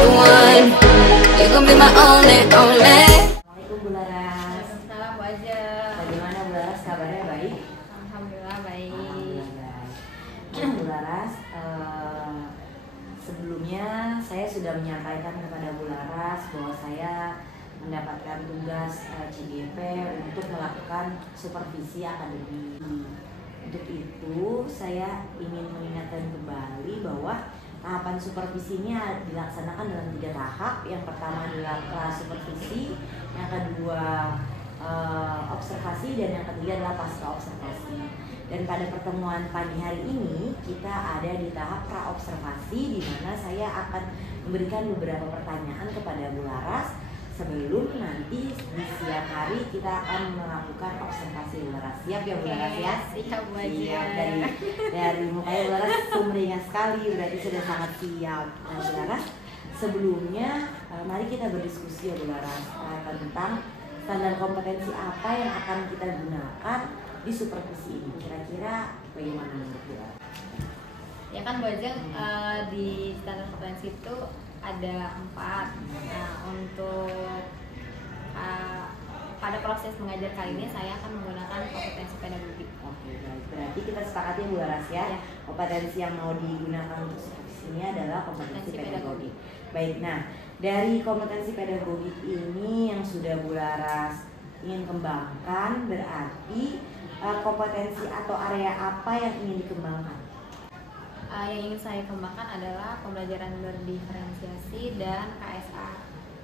the one. You gon' be my only, only. Assalamualaikum Bu Laras. Waalaikumsalam Bu Aja. Bagaimana Bu Laras, kabarnya baik? Alhamdulillah baik. Alhamdulillah baik. Bu Laras, sebelumnya saya sudah menyampaikan kepada Bu Laras bahwa saya mendapatkan tugas CGP untuk melakukan supervisi akademi. Untuk itu saya ingin mengingatkan kembali bahwa tahapan supervisi ini dilaksanakan dalam 3 tahap. Yang pertama adalah pra supervisi, yang kedua observasi, dan yang ketiga adalah pasca observasi. Dan pada pertemuan pagi hari ini kita ada di tahap pra observasi, di mana saya akan memberikan beberapa pertanyaan kepada Bu Laras sebelum nanti di siang hari kita akan melakukan observasi. Bu Laras siap ya Bu Laras ya? Siap Bu Aja. Siap, dari mukanya Bu Laras sumringah sekali, berarti sudah sangat siap. Nah Bu Laras, sebelumnya mari kita berdiskusi ya Bu Laras tentang standar kompetensi apa yang akan kita gunakan di supervisi ini. Kira-kira bagaimana menurut Bu Laras? Ya kan Bu Aja, di standar kompetensi itu ada 4. Nah, untuk pada proses mengajar kali ini saya akan menggunakan kompetensi pedagogik. Oke, baik. Berarti kita sepakati Bu Laras ya, Ya. kompetensi yang mau digunakan untuk supervisi ini adalah kompetensi pedagogik. Baik, nah dari kompetensi pedagogik ini yang sudah Bu Laras ingin kembangkan, berarti kompetensi atau area apa yang ingin dikembangkan? Yang ingin saya kembangkan adalah pembelajaran berdiferensiasi dan KSA.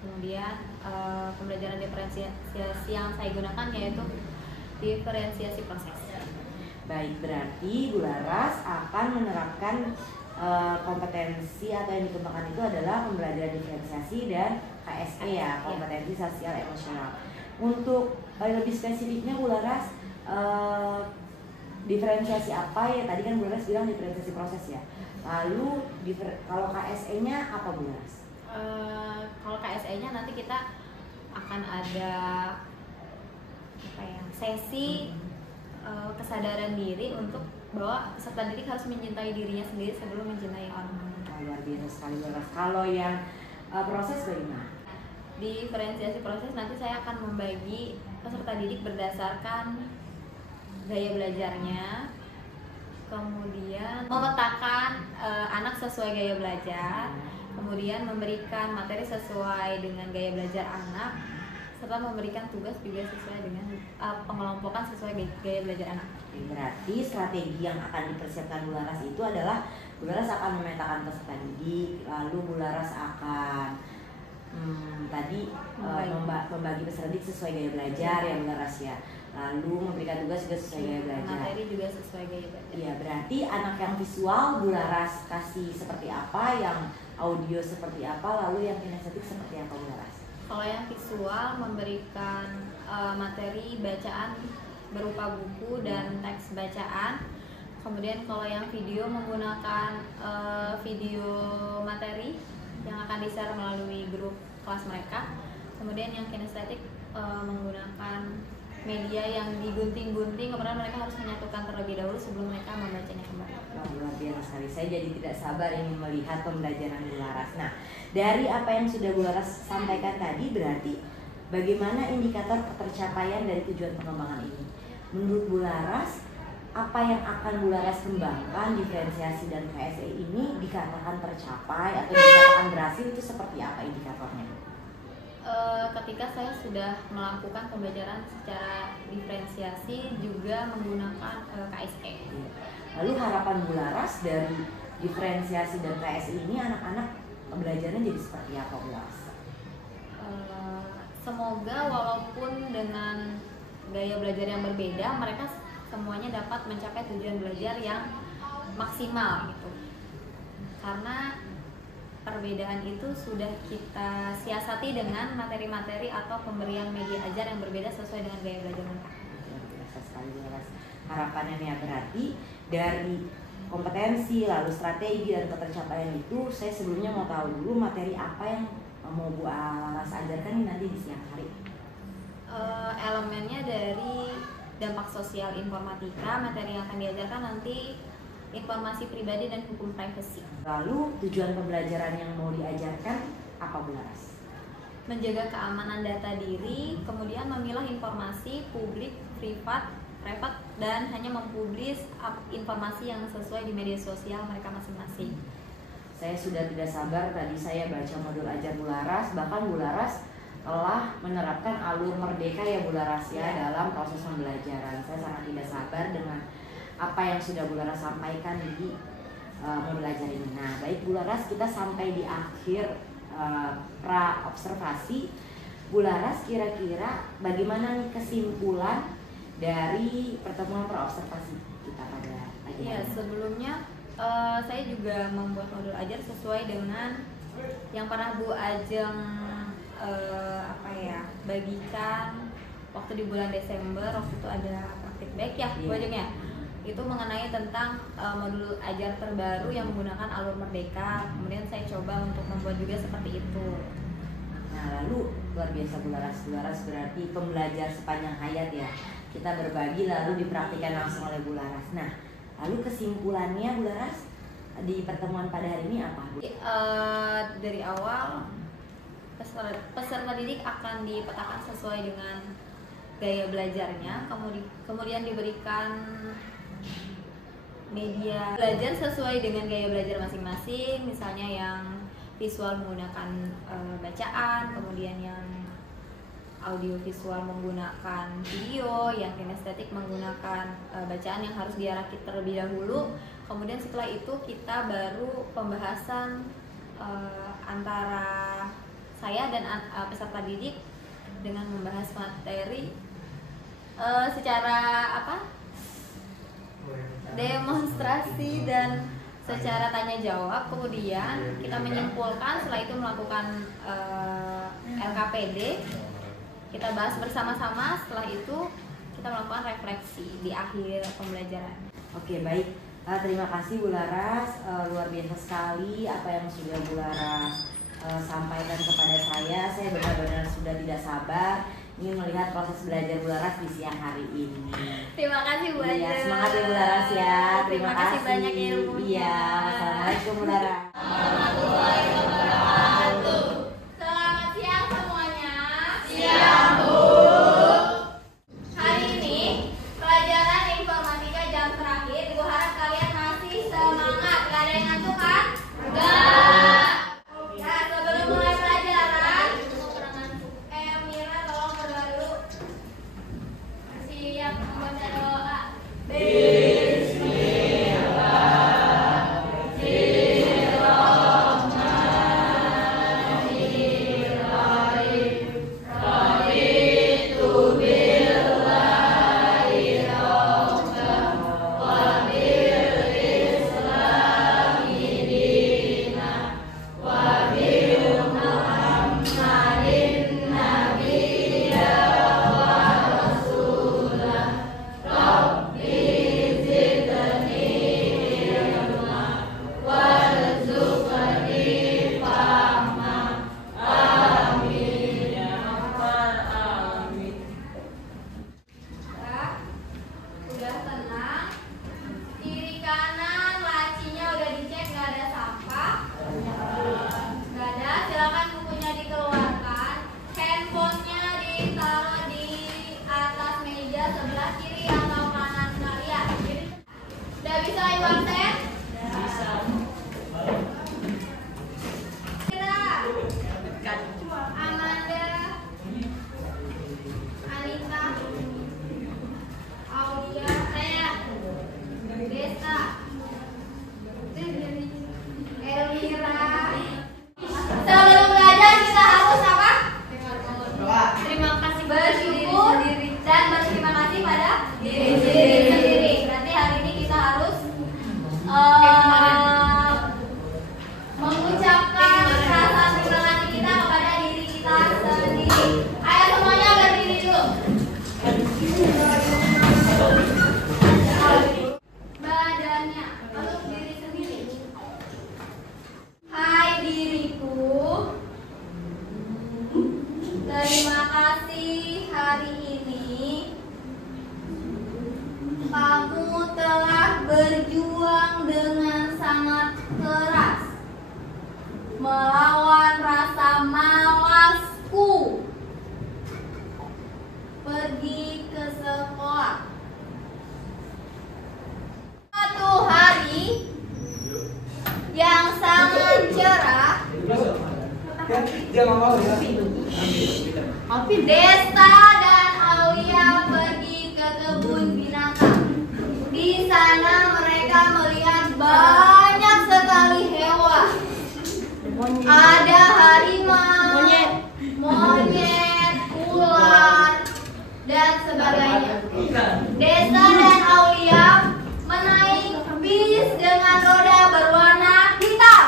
Kemudian pembelajaran diferensiasi yang saya gunakan yaitu diferensiasi proses. Baik, berarti Bu Laras akan menerapkan kompetensi atau yang dikembangkan itu adalah pembelajaran diferensiasi dan KSE ya, kompetensi sosial emosional. Untuk lebih spesifiknya Bu Laras, diferensiasi apa ya? Tadi kan Bu Laras bilang diferensiasi proses ya. Lalu kalau KSE-nya apa Bu Laras? Kalau KSE-nya nanti kita akan ada sesi kesadaran diri untuk bahwa peserta didik harus mencintai dirinya sendiri sebelum mencintai orang lain. Luar biasa sekali Bu Laras. Kalau yang proses bagaimana? Di diferensiasi proses nanti saya akan membagi peserta didik berdasarkan gaya belajarnya, kemudian memetakan anak sesuai gaya belajar, kemudian memberikan materi sesuai dengan gaya belajar anak, serta memberikan tugas juga sesuai dengan pengelompokan sesuai gaya belajar anak. Berarti strategi yang akan dipersiapkan Bu Laras itu adalah Bu Laras akan memetakan peserta didik, lalu Bu Laras akan membagi peserta didik sesuai gaya belajar ya Bu Laras ya, lalu memberikan tugas juga sesuai gaya belajar, materi juga sesuai gaya belajar. Iya, berarti anak yang visual Bu Laras kasih seperti apa, yang audio seperti apa, lalu yang kinestetik seperti apa Bu Laras? Kalau yang visual memberikan materi bacaan berupa buku dan teks bacaan. Kemudian kalau yang video menggunakan video materi yang akan di-share melalui grup kelas mereka. Kemudian yang kinestetik menggunakan media yang digunting-gunting, kemudian mereka harus menyatukan terlebih dahulu sebelum mereka membacanya kembali. Luar biasa sekali, saya jadi tidak sabar ingin melihat pembelajaran Bu Laras. Nah, dari apa yang sudah Bu Laras sampaikan tadi, berarti bagaimana indikator tercapaian dari tujuan pengembangan ini? Menurut Bu Laras, apa yang akan Bu Laras kembangkan diferensiasi dan KSE ini dikatakan tercapai atau dikatakan berhasil, itu seperti apa indikatornya? Ketika saya sudah melakukan pembelajaran secara diferensiasi juga menggunakan KSE. Lalu harapan Bu Laras dari diferensiasi dan KSE ini, anak-anak belajarnya jadi seperti apa Bu Laras? Semoga walaupun dengan gaya belajar yang berbeda, mereka semuanya dapat mencapai tujuan belajar yang maksimal gitu. Karena perbedaan itu sudah kita siasati dengan materi-materi atau pemberian media ajar yang berbeda sesuai dengan gaya belajar mereka. Biasa sekali Bu Laras. Harapannya nih berarti dari kompetensi lalu strategi dan ketercapaian itu, saya sebelumnya mau tahu dulu materi apa yang mau Bu Laras ajarkan nih nanti di siang hari. Elemennya dari dampak sosial informatika, materi yang akan diajarkan nanti informasi pribadi dan hukum privasi. Lalu tujuan pembelajaran yang mau diajarkan apa Bu Laras? Menjaga keamanan data diri, kemudian memilah informasi publik, privat, dan hanya mempublis informasi yang sesuai di media sosial mereka masing-masing. Saya sudah tidak sabar, tadi saya baca modul ajar Bu Laras, bahkan Bu Laras telah menerapkan alur merdeka ya Bu Laras ya dalam proses pembelajaran. Saya sangat tidak sabar dengan apa yang sudah Bu Laras sampaikan di modul ajar ini. Nah, baik Bu Laras, kita sampai di akhir pra observasi. Bu Laras, kira-kira bagaimana nih kesimpulan dari pertemuan pra observasi kita pada pagi Ya, ini? sebelumnya saya juga membuat modul ajar sesuai dengan yang pernah Bu Ajeng bagikan waktu di bulan Desember. Waktu itu ada praktik baik ya Bu Ajeng ya, itu mengenai tentang modul ajar terbaru yang menggunakan alur merdeka. Kemudian saya coba untuk membuat juga seperti itu. Nah, lalu luar biasa Bu Laras. Bu Laras berarti pembelajar sepanjang hayat ya. Kita berbagi lalu dipraktikkan langsung oleh Bu Laras. Nah, lalu kesimpulannya Bu Laras di pertemuan pada hari ini apa Bu? Dari awal peserta didik akan dipetakan sesuai dengan gaya belajarnya, kemudian diberikan media belajar sesuai dengan gaya belajar masing-masing, misalnya yang visual menggunakan bacaan, kemudian yang audio visual menggunakan video, yang kinestetik menggunakan bacaan yang harus diarahkan terlebih dahulu. Kemudian setelah itu kita baru pembahasan antara saya dan peserta didik dengan membahas materi secara demonstrasi dan secara tanya jawab. Kemudian kita menyimpulkan, setelah itu melakukan LKPD, kita bahas bersama-sama. Setelah itu kita melakukan refleksi di akhir pembelajaran. Oke, baik. Terima kasih Bu Laras. Luar biasa sekali apa yang sudah Bu Laras sampaikan kepada saya. Saya benar-benar sudah tidak sabar ingin melihat proses belajar Bu Laras di siang hari ini. Terima kasih Bu Ajeng. Iya, semangat ya Bu Laras ya. Terima kasih banyak ya ilmunya. Iya, assalamualaikum Bu Laras. Warahmatullahi wabarakatuh. Selamat siang semuanya. Siang, Bu. Hari ini pelajaran informatika jam terakhir. Ibu harap kalian masih semangat. Gak ada yang ngantuk kan? Enggak. Ya, sebelum mulai pelajaran, Mira tolong berdoa dulu. Siap membaca doa. Bismillahirrahmanirrahim. Jangan mau ya. Desta dan Aulia pergi ke kebun binatang. Di sana mereka melihat banyak sekali hewan. Ada harimau, monyet, ular, dan sebagainya. Desta dan Aulia menaiki bis dengan roda berwarna hitam.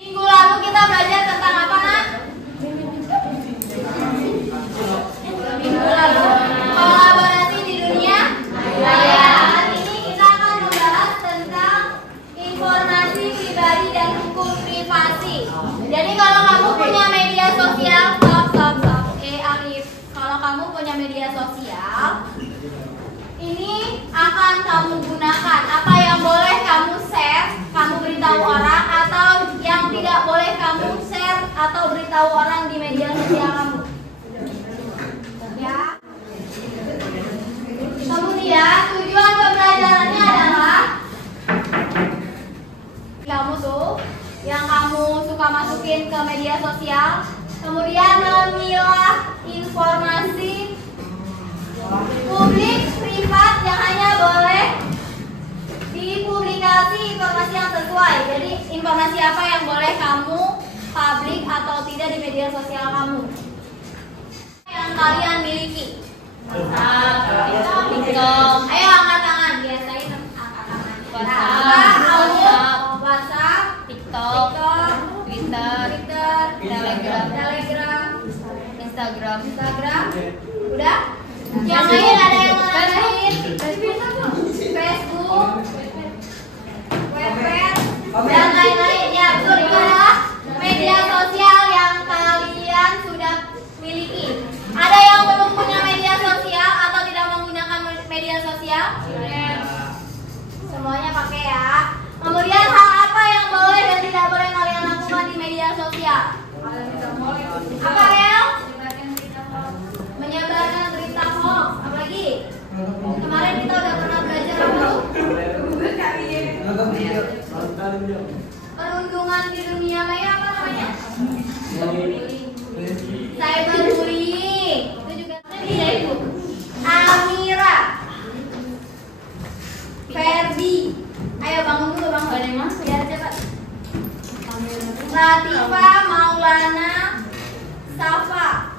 Minggu lalu kita belajar tentang apa, Nak? Minggu lalu kolaborasi di dunia maya. Hari ini kita akan membahas tentang informasi pribadi dan hukum privasi. Jadi kalau kamu punya media sosial, stop. Arif, kalau kamu punya media sosial, ini akan kamu gunakan. Apa yang boleh kamu share, kamu beritahu orang, atau yang tidak boleh kamu share atau beritahu orang di media sosial kamu. Ya. Kemudian tujuan pembelajarannya adalah kamu yang kamu suka masukin ke media sosial, kemudian memilah informasi publik privat yang hanya boleh dipublikasi informasi yang sesuai. Jadi informasi apa yang boleh kamu publik atau tidak di media sosial kamu yang kalian miliki. TikTok, Ayo angkat tangan, biasain angkat tangan. WhatsApp, TikTok, TikTok, Twitter, Telegram, Instagram. Udah? Yang lain ada yang mau nambahin? Facebook, Wattpad, dan lain-lain. Ya, betul, itu adalah media sosial yang kalian sudah miliki. Ada yang belum punya media sosial atau tidak menggunakan media sosial? Semuanya pakai ya. Kemudian hal apa yang boleh dan tidak boleh kalian lakukan di media sosial? Apa El? Menyebarkan berita hoax. Apa lagi? Kemarin kita udah pernah belajar apa tuh? Perundungan di dunia maya apa namanya? Cyberbullying. Itu juga di Facebook. Amira, Ferdi. Ayo bangun dulu, bangun. Biar cepat. Latifa, Maulana, Safa,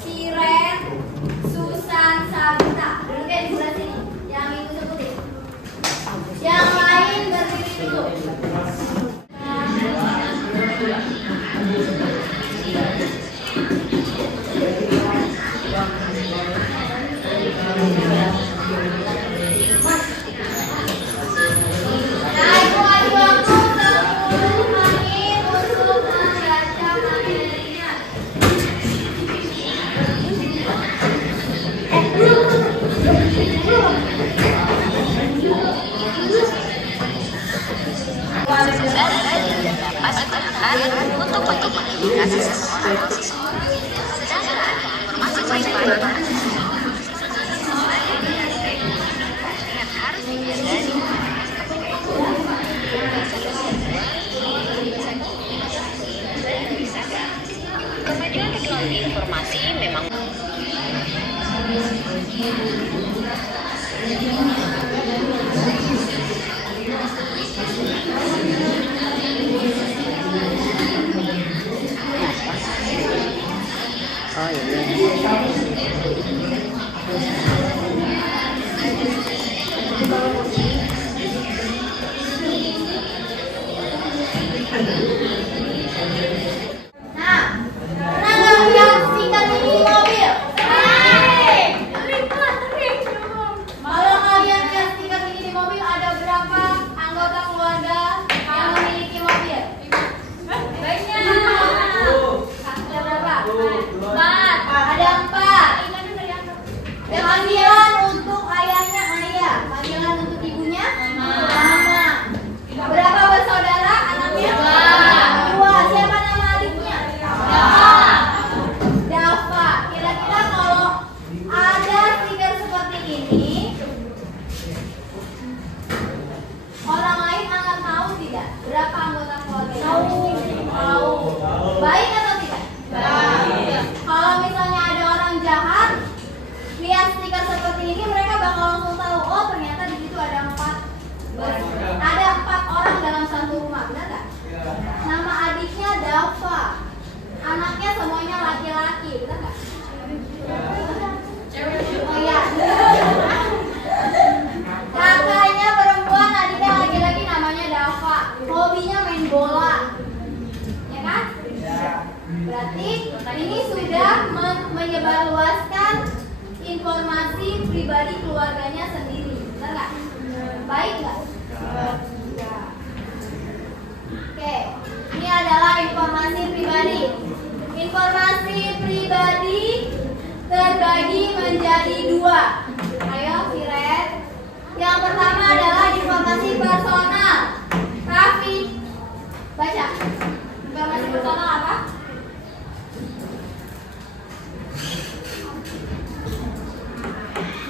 Siren, Susan, Sabita. Duduknya di sebelah sini. Yang itu sebutin. Yang lain berdiri dulu. Untuk mengidentifikasi seseorang atau seseorang. Sedangkan informasi pribadi yang harus dihindari. Kemajuan teknologi informasi memang Oh iya. pribadi keluarganya sendiri. Benar nggak? Baik nggak? Oke, ini adalah informasi pribadi. Informasi pribadi terbagi menjadi dua. Ayo, Siret. Yang pertama adalah informasi personal. Raffi, baca. Informasi personal apa?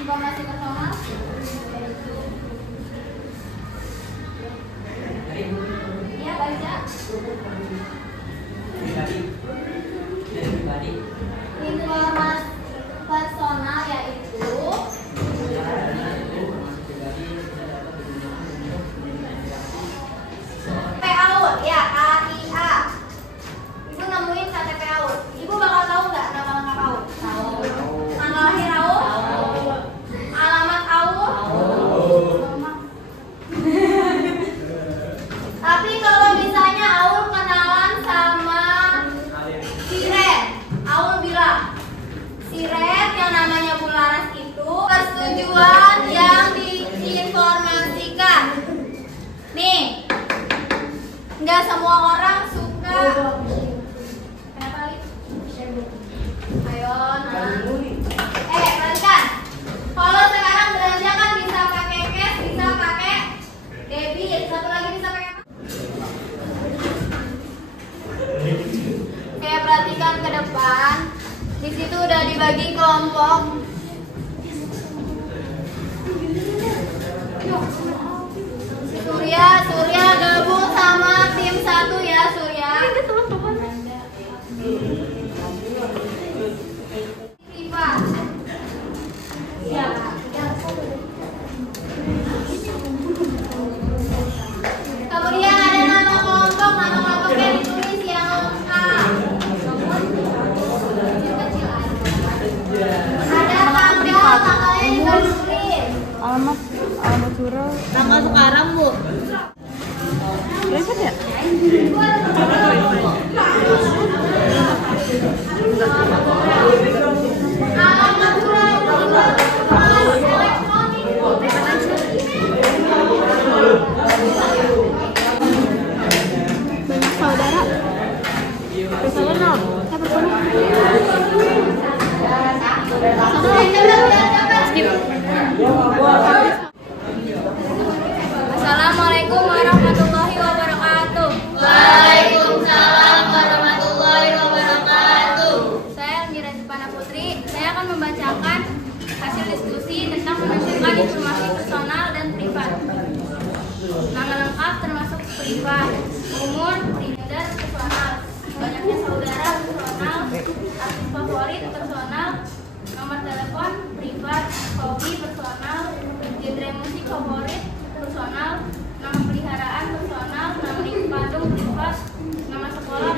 Informasi personal. Iya, baca. Informasi personal yaitu KTP-AUD ya, KIA. Ibu nemuin KTP AUD. Ibu bakal tahu nggak nama lengkap AUD? Tahu. Tanggal lahir AUD? Tahu. Alamat AUD? Tahu. Tapi kalau misalnya AUD kenalan sama Siret, AUD bilang, Siret yang namanya Bularas itu persetujuan yang diinformasikan. Nih, nggak semua orang suka. Kenapa, Li? Ayo, perhatikan. Kalau sekarang belanja kan bisa pakai cash, bisa pakai debit, satu lagi bisa pakai apa? Oke, perhatikan ke depan. Di situ udah dibagi kelompok. Surya gabung sama tim 1 ya, Surya. Riva. Ya. Kemudian ada nama kelompoknya ditulis yang lengkap. Ada tanggalnya juga ditulis. Alamat surau. Tanggal sekarang, Bu. Berapa ya? Alamat surat elektronik. Banyak saudara. Personal. Saya personal. Assalamualaikum warahmatullahi wabarakatuh. Waalaikumsalam warahmatullahi wabarakatuh. Saya Elmira Sipana Putri. Saya akan membacakan hasil diskusi tentang menentukan informasi personal dan privat. Nama lengkap termasuk privat, umur, gender personal, banyaknya saudara personal, artis favorit personal, nomor telepon privat, hobi personal, genre musik favorit personal, nama peliharaan personal, nama ibu kandung privat, nama sekolah